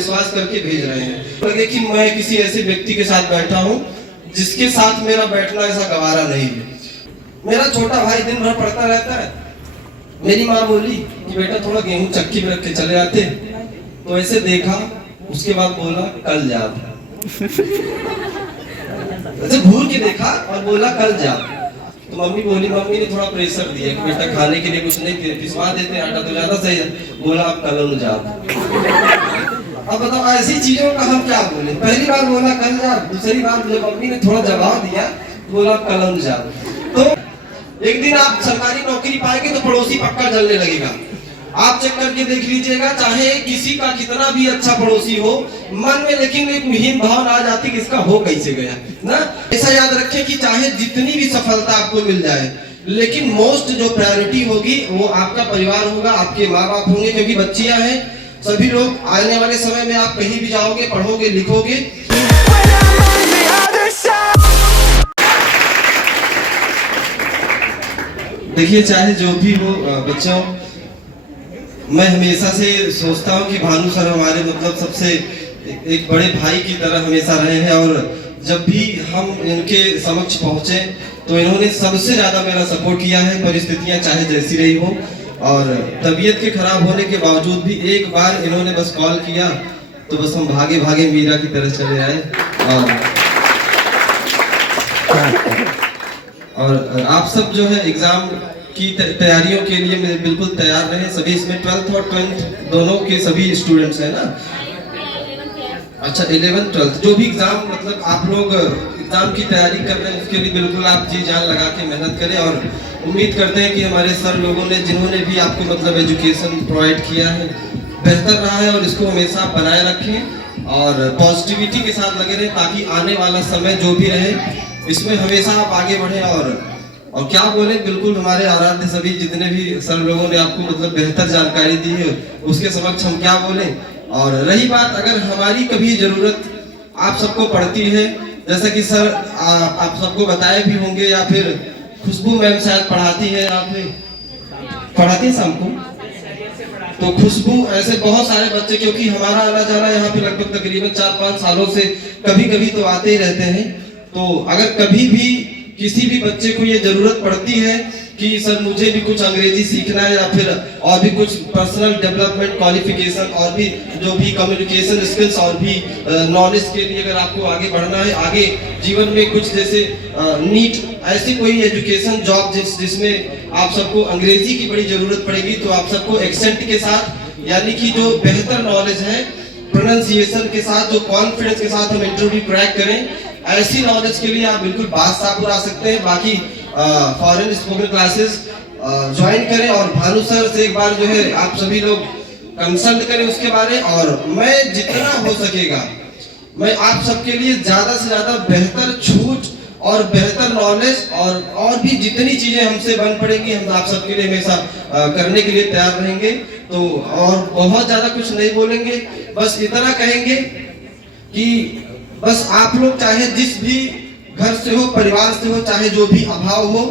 विश्वास करके भेज रहे हैं। लगे कि मैं किसी ऐसे व्यक्ति के साथ बैठा हूँ जिसके साथ मेरा बैठना ऐसा गवारा नहीं है। मेरा छोटा भाई दिन भर पढ़ता रहता है। मेरी माँ बोली कि बेटा थोड़ा गेहूं चक्की में रख के चले आते, तो ऐसे देखा, उसके बाद बोला कल जा। ऐसे घूर के देखा और बोला कल जा। तो मम्मी बोली, मम्मी ने थोड़ा प्रेशर दिया कि बेटा खाने के लिए कुछ नहीं पिसवा देते आटा तो ज्यादा सही है। बोला आप कल जा। अब बताओ ऐसी चीजों का हम क्या बोले। पहली बार बोला कल जा, दूसरी बार जब मम्मी ने थोड़ा जवाब दिया बोला आप कल जा। तो एक दिन आप सरकारी नौकरी पाएंगे तो पड़ोसी पक्का जलने लगेगा। आप चेक करके देख लीजिएगा, चाहे किसी का कितना भी अच्छा पड़ोसी हो, मन में लेकिन एक हीन भावना आ जाती कि इसका हो कैसे गया ना। ऐसा याद रखें कि चाहे जितनी भी सफलता आपको मिल जाए, लेकिन मोस्ट जो प्रायोरिटी होगी वो आपका परिवार होगा, आपके माँ बाप होंगे, क्योंकि बच्चियां हैं। सभी लोग आने वाले समय में आप कहीं भी जाओगे, पढ़ोगे, लिखोगे। देखिए चाहे जो भी हो बच्चों, मैं हमेशा से सोचता हूँ कि भानु सर हमारे मतलब सबसे एक बड़े भाई की तरह हमेशा रहे हैं, और जब भी हम इनके समक्ष पहुँचे तो इन्होंने सबसे ज़्यादा मेरा सपोर्ट किया है, परिस्थितियाँ चाहे जैसी रही हो। और तबीयत के खराब होने के बावजूद भी एक बार इन्होंने बस कॉल किया तो बस हम भागे भागे मीरा की तरह चले आए। और आप सब जो है एग्जाम की तैयारियों के लिए बिल्कुल तैयार रहे। सभी इसमें 12th और 10th दोनों के सभी स्टूडेंट्स हैं ना। अच्छा 11th 12th जो भी एग्जाम मतलब आप लोग एग्जाम की तैयारी कर रहे हैं, उसके लिए बिल्कुल आप जी जान लगा के मेहनत करें। और उम्मीद करते हैं कि हमारे सर लोगों ने जिन्होंने भी आपको मतलब एजुकेशन प्रोवाइड किया है बेहतर रहा है, और इसको हमेशा बनाए रखें और पॉजिटिविटी के साथ लगे रहें, ताकि आने वाला समय जो भी रहे इसमें हमेशा आप आगे बढ़ें। और क्या बोले, बिल्कुल हमारे आराध्य सभी जितने भी सर लोगों ने आपको मतलब बेहतर जानकारी दी है उसके समक्ष हम क्या बोले। और रही बात अगर हमारी कभी जरूरत आप सबको पड़ती है, जैसा कि सर आप सबको बताए भी होंगे, या फिर खुशबू मैम शायद पढ़ाती है, यहाँ पे पढ़ाती है शाम को, तो खुशबू ऐसे बहुत सारे बच्चे, क्योंकि हमारा आना जाना यहाँ पे लगभग तकरीबन 4-5 सालों से कभी कभी तो आते ही रहते हैं। तो अगर कभी भी किसी भी बच्चे को ये जरूरत पड़ती है कि सर मुझे भी कुछ अंग्रेजी सीखना है, या फिर और भी कुछ पर्सनल डेवलपमेंट क्वालिफिकेशन, और भी जो भी कम्युनिकेशन स्किल्स और भी नॉलेज के लिए अगर आपको आगे बढ़ना है, आगे जीवन में कुछ जैसे नीट ऐसी कोई एजुकेशन जॉब जिसमें आप सबको अंग्रेजी की बड़ी जरूरत पड़ेगी, तो आप सबको एक्सेंट के साथ, यानी कि जो बेहतर नॉलेज है प्रोनाउंसिएशन के साथ, जो कॉन्फिडेंस के साथ हम इंटरव्यू क्रैक करें, ऐसी नॉलेज के लिए आप बिल्कुल बादशाहपुर आ सकते हैं। बाकी फॉरेन स्पोकन क्लासेस ज्वाइन करें, और भानु सर से एक बार जो है आप सभी लोग कंसल्ट करें उसके बारे। और मैं जितना हो सकेगा मैं आप सबके लिए ज्यादा से ज्यादा बेहतर छूट और बेहतर नॉलेज और भी जितनी चीजें हमसे बन पड़ेंगी हम आप सबके लिए हमेशा करने के लिए तैयार रहेंगे। तो और बहुत ज्यादा कुछ नहीं बोलेंगे, बस इतना कहेंगे कि बस आप लोग चाहे जिस भी घर से हो, परिवार से हो, चाहे जो भी अभाव हो,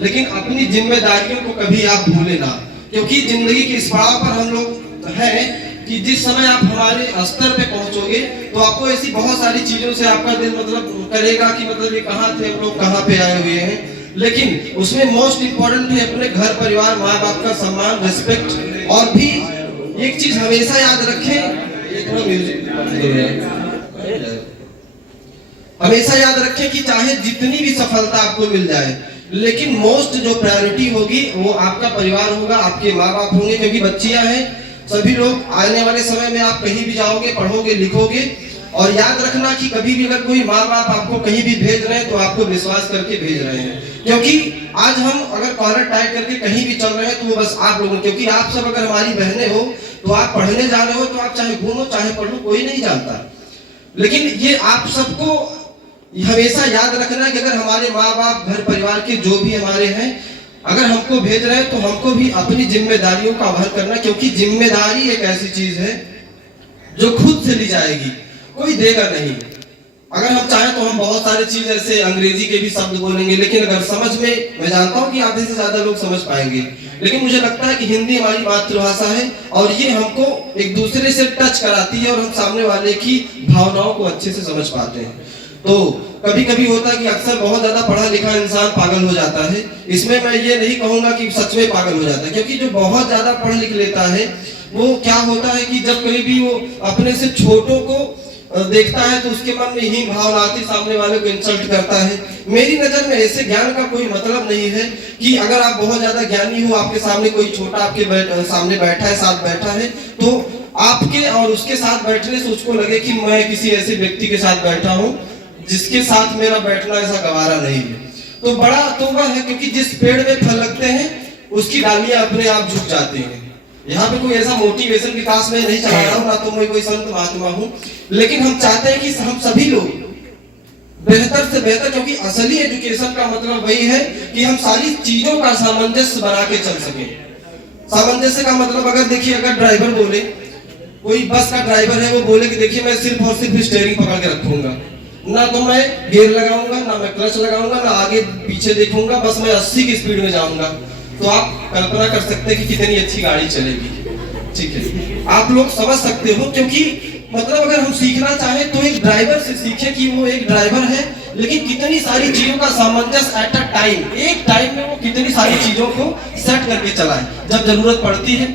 लेकिन अपनी जिम्मेदारियों को कभी आप भूले ना, क्योंकि जिंदगी के इस पड़ाव पर हम लोग हैं कि जिस समय आप हमारे स्तर पे पहुंचोगे तो आपको ऐसी बहुत सारी चीजों से आपका दिल मतलब करेगा कि मतलब ये कहाँ थे हम लोग, कहाँ पे आए हुए हैं। लेकिन उसमें मोस्ट इम्पोर्टेंट है अपने घर परिवार माँ बाप का सम्मान, रिस्पेक्ट। और भी एक चीज हमेशा याद रखें, ये थोड़ा म्यूजिक हमेशा याद रखें कि चाहे जितनी भी सफलता आपको मिल जाए, लेकिन मोस्ट जो प्रायोरिटी होगी वो आपका परिवार होगा, आपके माँ बाप होंगे, क्योंकि बच्चियां हैं। सभी लोग आने वाले समय में आप कहीं भी जाओगे, पढ़ोगे, लिखोगे। और याद रखना कि कभी भी अगर कोई माँ बाप आपको कहीं भी भेज रहे हैं तो आपको विश्वास करके भेज रहे हैं, क्योंकि आज हम अगर कॉलर टाइट करके कहीं भी चल रहे हैं तो वो बस आप लोगों, क्योंकि आप सब अगर हमारी बहनें हो तो आप पढ़ने जा रहे हो, तो आप चाहे घूमो चाहे पढ़ो कोई नहीं जानता। लेकिन ये आप सबको हमेशा याद रखना कि अगर हमारे माँ बाप घर परिवार के जो भी हमारे हैं अगर हमको भेज रहे हैं तो हमको भी अपनी जिम्मेदारियों का वहन करना, क्योंकि जिम्मेदारी एक ऐसी चीज है जो खुद से ली जाएगी, कोई देगा नहीं। अगर हम चाहें तो हम बहुत सारी चीज ऐसे अंग्रेजी के भी शब्द बोलेंगे, लेकिन अगर समझ में, मैं जानता हूं कि आधे से ज्यादा लोग समझ पाएंगे, लेकिन मुझे लगता है कि हिंदी हमारी मातृभाषा है और ये हमको एक दूसरे से टच कराती है और हम सामने वाले की भावनाओं को अच्छे से समझ पाते हैं। तो कभी कभी होता है कि अक्सर बहुत ज्यादा पढ़ा लिखा इंसान पागल हो जाता है। इसमें मैं ये नहीं कहूंगा कि सच में पागल हो जाता है, क्योंकि जो बहुत ज्यादा पढ़ लिख लेता है वो क्या होता है कि जब कभी भी वो अपने से छोटों को देखता है तो उसके मन में हीन भावना आती, सामने वाले को इंसल्ट करता है। मेरी नजर में ऐसे ज्ञान का कोई मतलब नहीं है कि अगर आप बहुत ज्यादा ज्ञानी हो, आपके सामने कोई छोटा आपके सामने बैठा है, साथ बैठा है, तो आपके और उसके साथ बैठने से उसको लगे कि मैं किसी ऐसे व्यक्ति के साथ बैठा हूँ जिसके साथ मेरा बैठना ऐसा गवारा नहीं है। तो बड़ा तोबा है, क्योंकि जिस पेड़ में फल लगते हैं उसकी डालियां अपने आप झुक जाती हैं। यहाँ पे कोई ऐसा मोटिवेशन की क्लास में नहीं चला रहा हूँ, ना तो मैं कोई संत महात्मा हूँ, लेकिन हम चाहते हैं कि हम सभी लोग बेहतर से बेहतर, क्योंकि असली एजुकेशन का मतलब वही है कि हम सारी चीजों का सामंजस्य बना के चल सके। सामंजस्य का मतलब अगर देखिए, अगर ड्राइवर बोले, कोई बस का ड्राइवर है, वो बोले कि देखिए मैं सिर्फ और सिर्फ स्टीयरिंग पकड़ के रखूंगा, ना तो मैं गियर लगाऊंगा, ना मैं क्लच लगाऊंगा, ना आगे पीछे देखूंगा, बस मैं 80 की स्पीड में जाऊंगा, तो आप कल्पना कर सकते हैं कि कितनी अच्छी गाड़ी चलेगी। ठीक है, आप लोग समझ सकते हो, क्योंकि मतलब अगर हम सीखना चाहें तो एक ड्राइवर से सीखे कि वो एक ड्राइवर है, लेकिन कितनी सारी चीजों का सामंजस्य एट अ टाइम, एक टाइम में वो कितनी सारी चीजों को सेट करके चलाए। जब जरूरत पड़ती है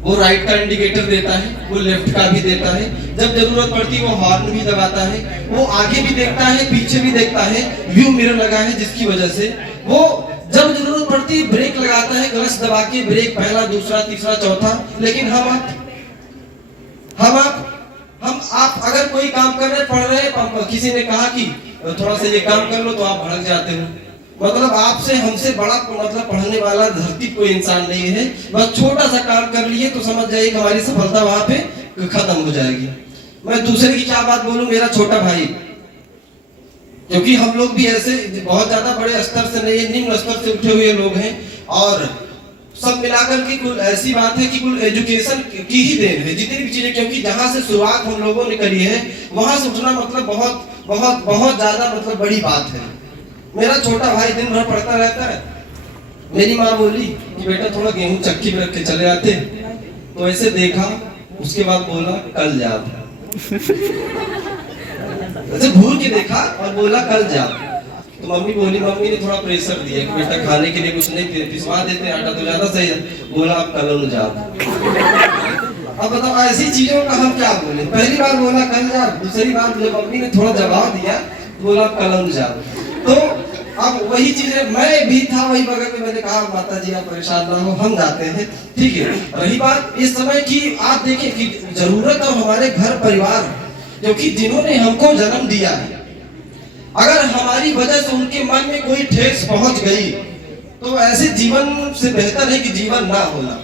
वो राइट का इंडिकेटर देता है, वो लेफ्ट का भी देता है, जब जरूरत पड़ती है वो हॉर्न भी दबाता है, वो आगे भी देखता है, पीछे भी देखता है, व्यू मिरर लगा है जिसकी वजह से वो जब जरूरत पड़ती है ब्रेक लगाता है, क्लच दबा के ब्रेक पहला, दूसरा, तीसरा, चौथा। लेकिन हम आप अगर कोई काम कर रहे, पढ़ रहे, किसी ने कहा कि थोड़ा सा ये काम कर लो तो आप भड़क जाते हो। मतलब आपसे हमसे बड़ा मतलब पढ़ने वाला धरती कोई इंसान नहीं है। बस छोटा सा काम कर लिए तो समझ जाइए कि हमारी सफलता वहां पे खत्म हो जाएगी। मैं दूसरे की क्या बात बोलूं, मेरा छोटा भाई, क्योंकि हम लोग भी ऐसे बहुत ज्यादा बड़े स्तर से नहीं, निम्न स्तर से उठे हुए लोग हैं, और सब मिलाकर की कुल ऐसी बात है कि कुल एजुकेशन की ही देन है जितनी भी चीजें, क्योंकि जहां से शुरुआत हम लोगों ने करी है वहां से उठना मतलब बहुत बहुत बहुत ज्यादा मतलब बड़ी बात है। मेरा छोटा भाई दिन भर पढ़ता रहता है। मेरी माँ बोली कि बेटा थोड़ा गेहूं चक्की में रख के चले आते, तो ऐसे देखा, उसके बाद बोला कल जा, ऐसे घूर के देखा और बोला कल जा। तो मम्मी बोली, मम्मी ने थोड़ा प्रेशर दिया कि बेटा खाने के लिए कुछ नहीं पिसवा देते आटा तो ज्यादा सही है। बोला आप कल जा। अब बताओ ऐसी चीजों का हम क्या बोले। पहली बार बोला कल जा, दूसरी बार जब मम्मी ने थोड़ा जवाब दिया बोला आप कल जा। तो अब वही चीजें, मैं भी था वही बगल में, मैंने कहा माता जी आप परेशान ना हो, हम जाते हैं। ठीक है, रही बात इस समय की, आप देखें कि जरूरत है हमारे घर परिवार, क्योंकि जिन्होंने हमको जन्म दिया है, अगर हमारी वजह से उनके मन में कोई ठेस पहुंच गई तो ऐसे जीवन से बेहतर है कि जीवन ना होना।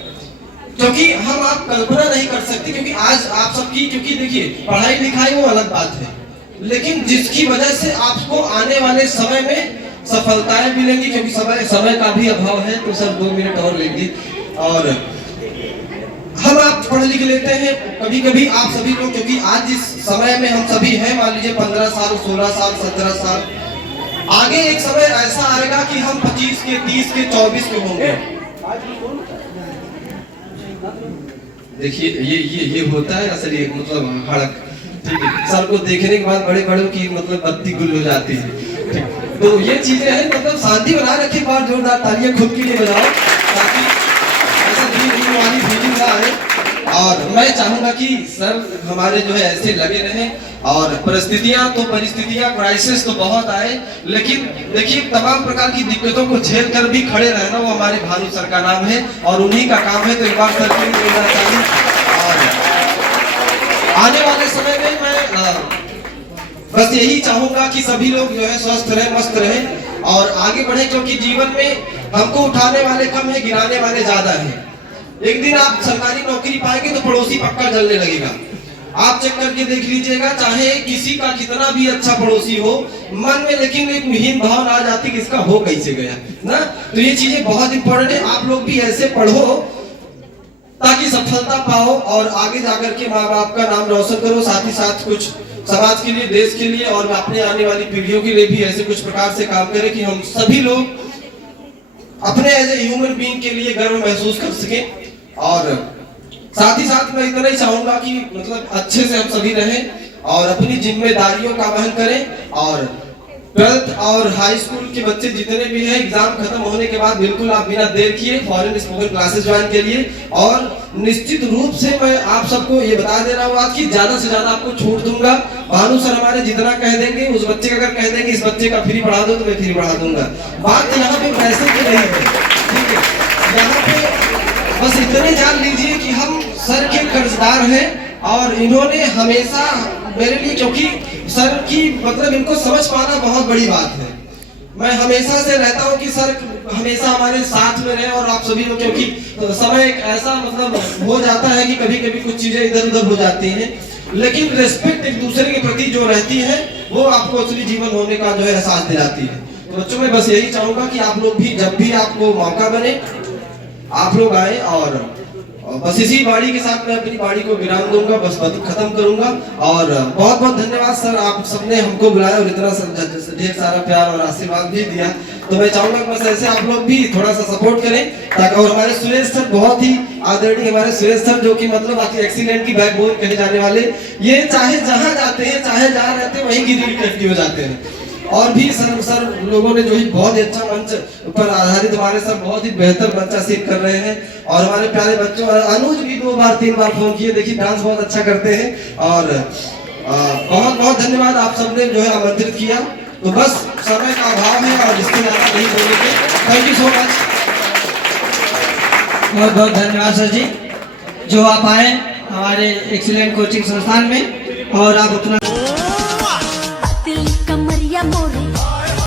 क्योंकि हम आप कल्पना नहीं कर सकते, क्योंकि आज आप सबकी, क्योंकि देखिए पढ़ाई लिखाई वो अलग बात है, लेकिन जिसकी वजह से आपको आने वाले समय में सफलताएं मिलेंगी, क्योंकि समय का भी अभाव है, तो सर 2 मिनट और लेंगे। और हम आप पढ़ लिख लेते हैं कभी कभी आप सभी लोग, क्योंकि आज जिस समय में हम सभी हैं, मान लीजिए 15 साल, 16 साल, 17 साल, आगे एक समय ऐसा आएगा कि हम 25 के, 30 के, 24 के होंगे। देखिए ये होता है असली मतलब हड़क। ठीक है, सर को देखने के बाद बड़े बड़ों की मतलब बत्ती गुल हो जाती है। तो ये चीजें हैं, मतलब शांति बना रखे, बार जोरदार तालियां खुद के लिए बजाओ ताकि ऐसा दिल वाली फीलिंग ना आए। और मैं चाहूंगा कि सर हमारे जो है ऐसे लगे रहें, और परिस्थितियां क्राइसिस तो बहुत आए, लेकिन देखिए तमाम प्रकार की दिक्कतों को झेल कर भी खड़े रहना वो हमारे भानु सर का नाम है और उन्हीं का काम है। तो एक बार सर के लिए बोलना चाहिए। और आने वाले समय में मैं बस यही चाहूंगा कि सभी लोग जो है स्वस्थ रहे, मस्त रहे और आगे बढ़े, क्योंकि जीवन में हमको उठाने वाले कम है, गिराने वाले ज्यादा हैं। एक दिन आप सरकारी नौकरी पाएंगे तो पड़ोसी पक्का जलने लगेगा। आप चेक करके देख लीजिएगा, चाहे किसी का कितना भी अच्छा पड़ोसी हो, मन में लेकिन एक हीन भावना आ जाती कि इसका हो कैसे गया ना। तो ये चीजें बहुत इंपॉर्टेंट है। आप लोग भी ऐसे पढ़ो ताकि सफलता पाओ और आगे जाकर के माँ बाप का नाम रोशन करो, साथ ही साथ कुछ समाज के लिए, देश के लिए और अपने आने वाली पीढ़ियों के लिए भी ऐसे कुछ प्रकार से काम करें कि हम सभी लोग अपने एज ए ह्यूमन बीइंग के लिए गर्व महसूस कर सके। और साथ ही साथ मैं इतना ही चाहूंगा कि मतलब अच्छे से हम सभी रहें और अपनी जिम्मेदारियों का वहन करें। और 12th और हाई स्कूल के बच्चे जितने भी हैं, एग्जाम खत्म होने के बाद बिल्कुल आप बिना देर किए फॉरेन स्पोकन क्लासेस ज्वाइन करिए। और निश्चित रूप से मैं आप सबको ये बता दे रहा हूँ आज की ज्यादा से ज्यादा आपको छूट दूंगा। भानु सर हमारे जितना कह देंगे, उस बच्चे का अगर कह देंगे इस बच्चे का फ्री पढ़ा दो तो मैं फ्री पढ़ा दूंगा। बात यहाँ पे पैसे की नहीं है, ठीक है। यहाँ पे बस इतने जान लीजिए कि हम सर के कर्जदार हैं और इन्होंने हमेशा मेरे लिए, क्योंकि सर की मतलब इनको समझ पाना बहुत बड़ी बात है। मैं हमेशा से रहता हूँ कि सर हमेशा हमारे साथ में रहे और आप सभी लोग, क्योंकि समय एक ऐसा मतलब हो जाता है कि कभी कभी कुछ चीजें इधर उधर हो जाती हैं, लेकिन रेस्पेक्ट एक दूसरे के प्रति जो रहती है वो आपको असली जीवन होने का जो है एहसास दिलाती है। तो बच्चों मैं बस यही चाहूंगा कि आप लोग भी जब भी आपको मौका बने आप लोग आए। और बस इसी बाड़ी के साथ मैं अपनी बाड़ी को विराम दूंगा, बस खत्म करूंगा। और बहुत बहुत धन्यवाद सर, आप सबने हमको बुलाया और इतना ढेर सारा प्यार और आशीर्वाद भी दिया। तो मैं चाहूंगा बस ऐसे आप लोग भी थोड़ा सा सपोर्ट करें ताकि। और हमारे सुरेश सर बहुत ही आदरणीय, हमारे सुरेश सर जो कि मतलब एक्सीलेंट की बैकबोन कहे जाने वाले, ये चाहे जहां जाते हैं चाहे जहां रहते हैं वहीं गिरी हो जाते हैं। और भी सर लोगों ने जो ही बहुत ही अच्छा मंच पर आधारित हमारे सर बहुत ही बेहतर बच्चा सीख कर रहे हैं। और हमारे प्यारे बच्चों, अनुज भी 2 बार 3 बार फोन किए, देखिए डांस बहुत अच्छा करते हैं। और बहुत बहुत धन्यवाद, आप सबने जो है आमंत्रित किया। तो बस समय का अभाव है और इसके ज्यादा नहीं बोलेंगे। Thank you so much. बहुत बहुत धन्यवाद सर जी, जो आप आए हमारे एक्सीलेंट कोचिंग संस्थान में और आप उतना